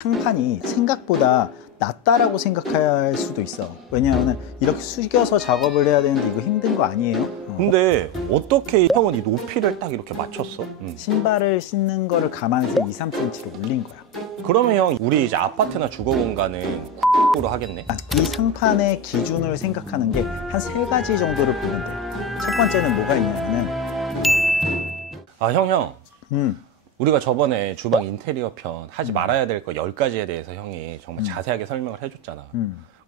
상판이 생각보다 낮다라고 생각할 수도 있어. 왜냐하면 이렇게 숙여서 작업을 해야 되는데 이거 힘든 거 아니에요? 근데 어떻게 형은 이 높이를 딱 이렇게 맞췄어? 신발을 신는 거를 감안해서 2, 3cm로 올린 거야. 그러면 형 우리 이제 아파트나 주거 공간은 으로 하겠네. 이 상판의 기준을 생각하는 게 한 3가지 정도를 보면 돼. 첫 번째는 뭐가 있냐면은 형 음. 우리가 저번에 주방 인테리어 편 하지 말아야 될 거 10가지에 대해서 형이 정말 자세하게 설명을 해줬잖아.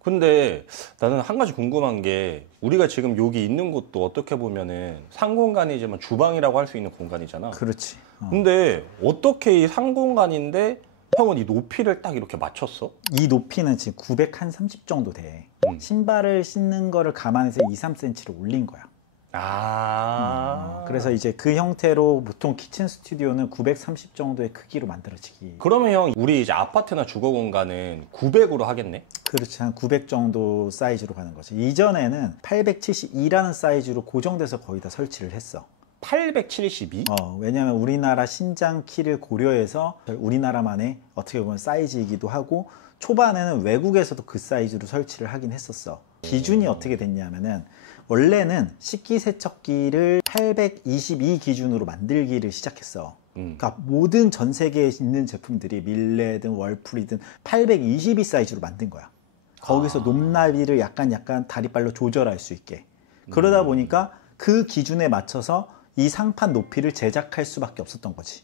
근데 나는 한 가지 궁금한 게 우리가 지금 여기 있는 곳도 어떻게 보면은 상공간이지만 주방이라고 할 수 있는 공간이잖아. 그렇지. 근데 어떻게 이 상공간인데 형은 이 높이를 딱 이렇게 맞췄어? 이 높이는 지금 930 정도 돼. 신발을 신는 거를 감안해서 2, 3cm로 올린 거야. 그래서 이제 그 형태로 보통 키친 스튜디오는 930 정도의 크기로 만들어지기. 그러면 형 우리 이제 아파트나 주거 공간은 900으로 하겠네? 그렇지. 한 900 정도 사이즈로 가는 거지. 이전에는 872라는 사이즈로 고정돼서 거의 다 설치를 했어. 872? 왜냐면 우리나라 신장 키를 고려해서 우리나라만의 어떻게 보면 사이즈이기도 하고, 초반에는 외국에서도 그 사이즈로 설치를 하긴 했었어. 기준이 어떻게 됐냐면은 원래는 식기세척기를 822 기준으로 만들기를 시작했어. 그러니까 모든 전 세계에 있는 제품들이 밀레든 월풀이든 822 사이즈로 만든 거야. 거기서 높낮이를 약간 다리발로 조절할 수 있게. 그러다 보니까 그 기준에 맞춰서 이 상판 높이를 제작할 수밖에 없었던 거지.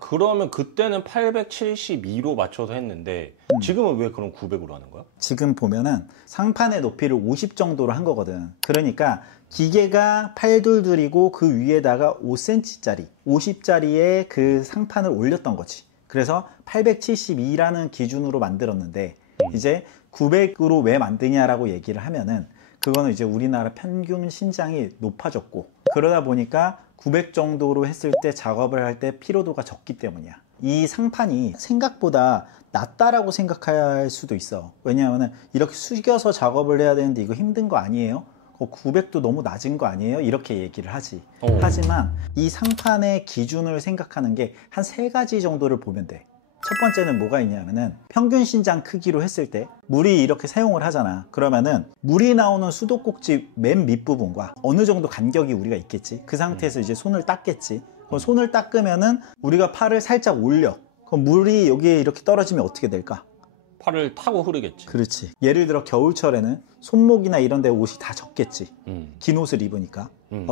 그러면 그때는 872로 맞춰서 했는데 지금은 왜 그럼 900으로 하는 거야? 지금 보면은 상판의 높이를 50 정도로 한 거거든. 그러니까 기계가 822이고 그 위에다가 5cm짜리 50짜리의 그 상판을 올렸던 거지. 그래서 872라는 기준으로 만들었는데 이제 900으로 왜 만드냐라고 얘기를 하면은 그거는 이제 우리나라 평균 신장이 높아졌고, 그러다 보니까 900 정도로 했을 때 작업을 할 때 피로도가 적기 때문이야. 이 상판이 생각보다 낮다라고 생각할 수도 있어. 왜냐하면 이렇게 숙여서 작업을 해야 되는데 이거 힘든 거 아니에요? 900도 너무 낮은 거 아니에요? 이렇게 얘기를 하지. 하지만 이 상판의 기준을 생각하는 게 한 3가지 정도를 보면 돼. 첫 번째는 뭐가 있냐면은 평균 신장 크기로 했을 때 물이 이렇게 사용을 하잖아. 그러면은 물이 나오는 수도꼭지 맨 밑부분과 어느 정도 간격이 우리가 있겠지. 그 상태에서 이제 손을 닦겠지. 그럼 손을 닦으면은 우리가 팔을 살짝 올려. 그럼 물이 여기에 이렇게 떨어지면 어떻게 될까? 팔을 타고 흐르겠지. 그렇지. 예를 들어 겨울철에는 손목이나 이런 데 옷이 다 젖겠지. 긴 옷을 입으니까.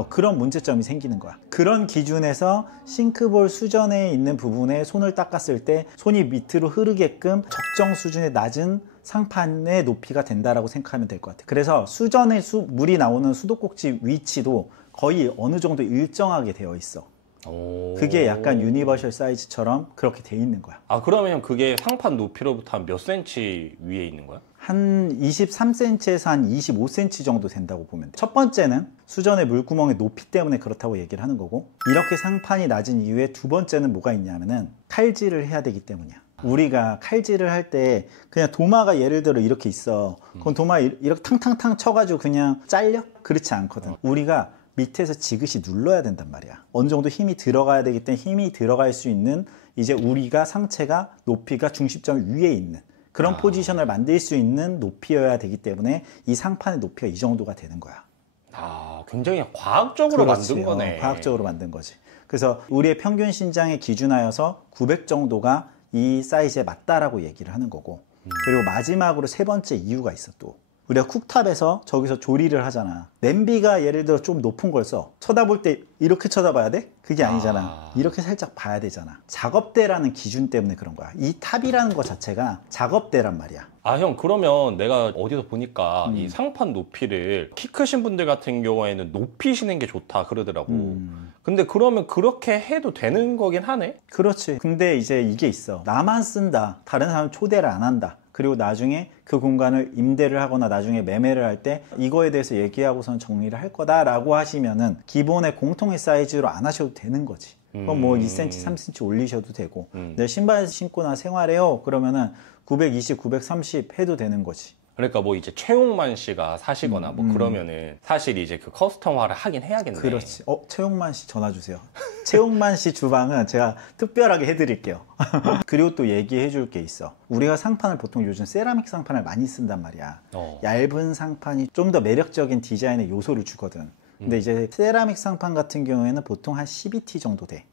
그런 문제점이 생기는 거야. 그런 기준에서 싱크볼 수전에 있는 부분에 손을 닦았을 때 손이 밑으로 흐르게끔 적정 수준의 낮은 상판의 높이가 된다라고 생각하면 될 것 같아. 그래서 수전에 물이 나오는 수도꼭지 위치도 거의 어느 정도 일정하게 되어 있어. 그게 약간 유니버셜 사이즈처럼 그렇게 돼 있는 거야. 그러면 그게 상판 높이로부터 한 몇 cm 위에 있는 거야? 한 23cm에서 한 25cm 정도 된다고 보면 돼. 첫 번째는 수전의 물구멍의 높이 때문에 그렇다고 얘기를 하는 거고, 이렇게 상판이 낮은 이유에 두 번째는 뭐가 있냐면은 칼질을 해야 되기 때문이야. 우리가 칼질을 할 때 그냥 도마가 예를 들어 이렇게 있어. 그럼 도마 이렇게 탕탕탕 쳐가지고 그냥 잘려? 그렇지 않거든. 우리가 밑에서 지그시 눌러야 된단 말이야. 어느 정도 힘이 들어가야 되기 때문에 힘이 들어갈 수 있는 이제 우리가 상체가 높이가 중심점 위에 있는 그런 포지션을 만들 수 있는 높이여야 되기 때문에 이 상판의 높이가 이 정도가 되는 거야. 굉장히 과학적으로 만든 거네. 과학적으로 만든 거지. 그래서 우리의 평균 신장에 기준하여서 900 정도가 이 사이즈에 맞다라고 얘기를 하는 거고, 그리고 마지막으로 3번째 이유가 있어. 또 우리가 쿡탑에서 저기서 조리를 하잖아. 냄비가 예를 들어 좀 높은 걸 써. 쳐다볼 때 이렇게 쳐다봐야 돼? 그게 아니잖아. 이렇게 살짝 봐야 되잖아. 작업대라는 기준 때문에 그런 거야. 이 탑이라는 것 자체가 작업대란 말이야. 형 그러면 내가 어디서 보니까 이 상판 높이를 키 크신 분들 같은 경우에는 높이시는 게 좋다 그러더라고. 근데 그러면 그렇게 해도 되는 거긴 하네? 그렇지. 근데 이제 이게 있어. 나만 쓴다. 다른 사람 초대를 안 한다. 그리고 나중에 그 공간을 임대를 하거나 나중에 매매를 할 때 이거에 대해서 얘기하고선 정리를 할 거다라고 하시면은 기본의 공통의 사이즈로 안 하셔도 되는 거지. 그럼 뭐 2cm, 3cm 올리셔도 되고, 내 신발 신고나 생활해요. 그러면은 920, 930 해도 되는 거지. 그러니까 뭐 이제 최용만 씨가 사시거나 뭐 그러면은 사실 이제 그 커스텀화를 하긴 해야겠네. 그렇지. 최용만 씨 전화 주세요. 최용만 씨 주방은 제가 특별하게 해드릴게요. 그리고 또 얘기해 줄 게 있어. 우리가 상판을 보통 요즘 세라믹 상판을 많이 쓴단 말이야. 얇은 상판이 좀 더 매력적인 디자인의 요소를 주거든. 근데 이제 세라믹 상판 같은 경우에는 보통 한 12T 정도 돼.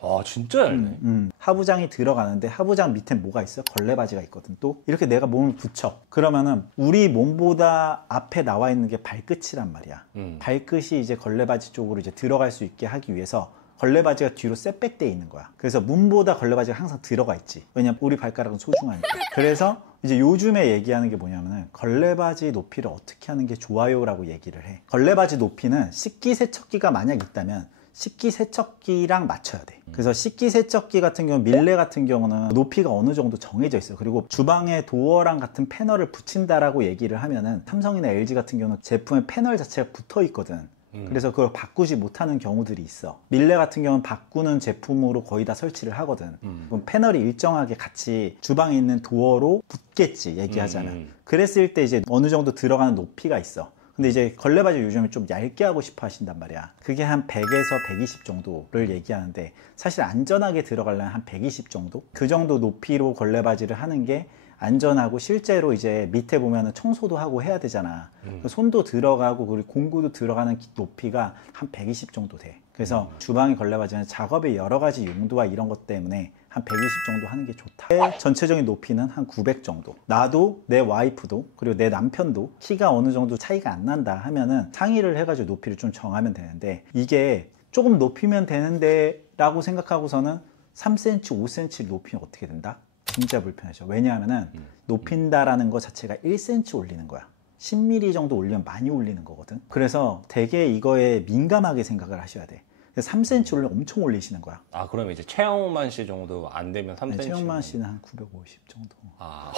아 진짜 얇네. 하부장이 들어가는데 하부장 밑에 뭐가 있어? 걸레바지가 있거든. 또 이렇게 내가 몸을 붙여. 그러면은 우리 몸보다 앞에 나와 있는 게 발끝이란 말이야. 발끝이 이제 걸레바지 쪽으로 이제 들어갈 수 있게 하기 위해서 걸레바지가 뒤로 셋백돼 있는 거야. 그래서 문보다 걸레바지가 항상 들어가 있지. 왜냐면 우리 발가락은 소중하니까. 그래서 이제 요즘에 얘기하는 게 뭐냐면은 걸레바지 높이를 어떻게 하는 게 좋아요라고 얘기를 해. 걸레바지 높이는 식기세척기가 만약 있다면 식기세척기랑 맞춰야 돼. 그래서 식기세척기 같은 경우, 밀레 같은 경우는 높이가 어느 정도 정해져 있어요. 그리고 주방에 도어랑 같은 패널을 붙인다라고 얘기를 하면은 삼성이나 LG 같은 경우는 제품에 패널 자체가 붙어 있거든. 그래서 그걸 바꾸지 못하는 경우들이 있어. 밀레 같은 경우는 바꾸는 제품으로 거의 다 설치를 하거든. 그럼 패널이 일정하게 같이 주방에 있는 도어로 붙겠지, 얘기하자면. 그랬을 때 이제 어느 정도 들어가는 높이가 있어. 근데 이제 걸레바지 요즘에 좀 얇게 하고 싶어 하신단 말이야. 그게 한 100에서 120 정도를 얘기하는데 사실 안전하게 들어가려면 한 120 정도? 그 정도 높이로 걸레바지를 하는 게 안전하고, 실제로 이제 밑에 보면은 청소도 하고 해야 되잖아. 손도 들어가고 그리고 공구도 들어가는 높이가 한 120 정도 돼. 그래서 주방의 걸레바지는 작업의 여러 가지 용도와 이런 것 때문에 한 120 정도 하는 게 좋다. 전체적인 높이는 한 900 정도. 나도 내 와이프도 그리고 내 남편도 키가 어느 정도 차이가 안 난다 하면은 상의를 해가지고 높이를 좀 정하면 되는데, 이게 조금 높이면 되는데 라고 생각하고서는 3cm, 5cm 높이면 어떻게 된다? 진짜 불편하죠. 왜냐하면은 높인다라는 것 자체가 1cm 올리는 거야. 10mm 정도 올리면 많이 올리는 거거든. 그래서 되게 이거에 민감하게 생각을 하셔야 돼. 3cm 올리면 엄청 올리시는 거야. 아 그러면 이제 최영만 씨 정도 안 되면 3cm? 네, 최영만 씨는 한 950 정도. 아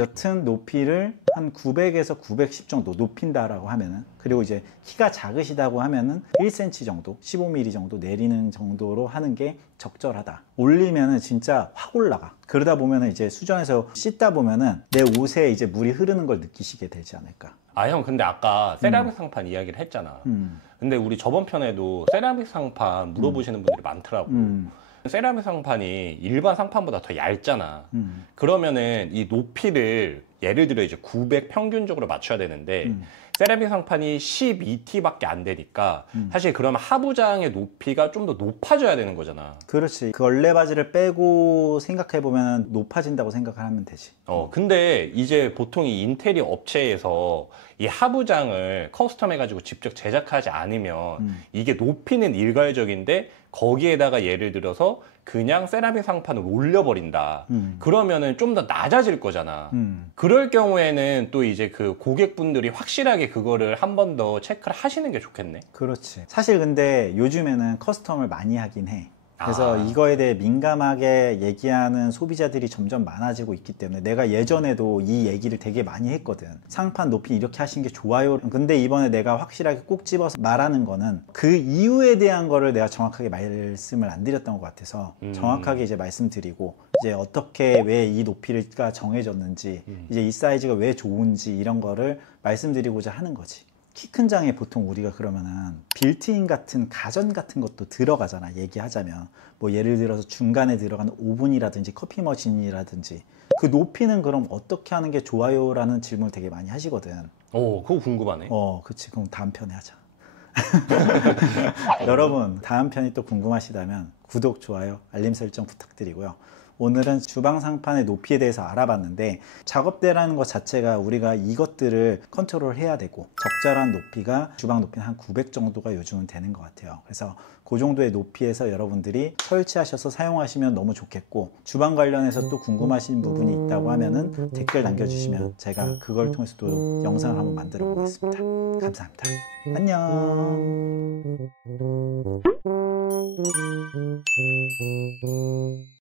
여튼 높이를 한 900에서 910 정도 높인다라고 하면은, 그리고 이제 키가 작으시다고 하면은 1cm 정도, 15mm 정도 내리는 정도로 하는 게 적절하다. 올리면은 진짜 확 올라가. 그러다 보면은 이제 수전에서 씻다 보면은 내 옷에 이제 물이 흐르는 걸 느끼시게 되지 않을까. 아 형 근데 아까 세라믹 상판 이야기를 했잖아. 근데 우리 저번 편에도 세라믹 상판 물어보시는 분들이 많더라고. 세라믹 상판이 일반 상판보다 더 얇잖아. 그러면은 이 높이를 예를 들어 이제 900 평균적으로 맞춰야 되는데 세라믹 상판이 12T밖에 안 되니까 사실 그러면 하부장의 높이가 좀 더 높아져야 되는 거잖아. 그렇지. 그 걸레바지를 빼고 생각해보면 높아진다고 생각을 하면 되지. 근데 이제 보통 이 인테리어 업체에서 이 하부장을 커스텀 해가지고 직접 제작하지 않으면 이게 높이는 일괄적인데 거기에다가 예를 들어서 그냥 세라믹 상판을 올려버린다. 그러면은 좀 더 낮아질 거잖아. 그럴 경우에는 또 이제 그 고객분들이 확실하게 그거를 한 번 더 체크를 하시는 게 좋겠네. 그렇지. 사실 근데 요즘에는 커스텀을 많이 하긴 해. 그래서 이거에 대해 민감하게 얘기하는 소비자들이 점점 많아지고 있기 때문에 내가 예전에도 이 얘기를 되게 많이 했거든. 상판 높이 이렇게 하신 게 좋아요. 근데 이번에 내가 확실하게 꼭 집어서 말하는 거는 그 이유에 대한 거를 내가 정확하게 말씀을 안 드렸던 것 같아서 정확하게 이제 말씀드리고, 이제 어떻게 왜 이 높이가 정해졌는지, 이제 이 사이즈가 왜 좋은지 이런 거를 말씀드리고자 하는 거지. 키 큰 장에 보통 우리가 그러면은 빌트인 같은 가전 같은 것도 들어가잖아, 얘기하자면. 뭐 예를 들어서 중간에 들어가는 오븐이라든지 커피 머신이라든지. 그 높이는 그럼 어떻게 하는 게 좋아요? 라는 질문을 되게 많이 하시거든. 그거 궁금하네. 그치. 그럼 다음 편에 하자. 여러분, 다음 편이 또 궁금하시다면 구독, 좋아요, 알림 설정 부탁드리고요. 오늘은 주방 상판의 높이에 대해서 알아봤는데, 작업대라는 것 자체가 우리가 이것들을 컨트롤 해야 되고, 적절한 높이가 주방 높이는 한 900 정도가 요즘은 되는 것 같아요. 그래서 그 정도의 높이에서 여러분들이 설치하셔서 사용하시면 너무 좋겠고, 주방 관련해서 또 궁금하신 부분이 있다고 하면은 댓글 남겨주시면 제가 그걸 통해서 또 영상을 한번 만들어 보겠습니다. 감사합니다. 안녕.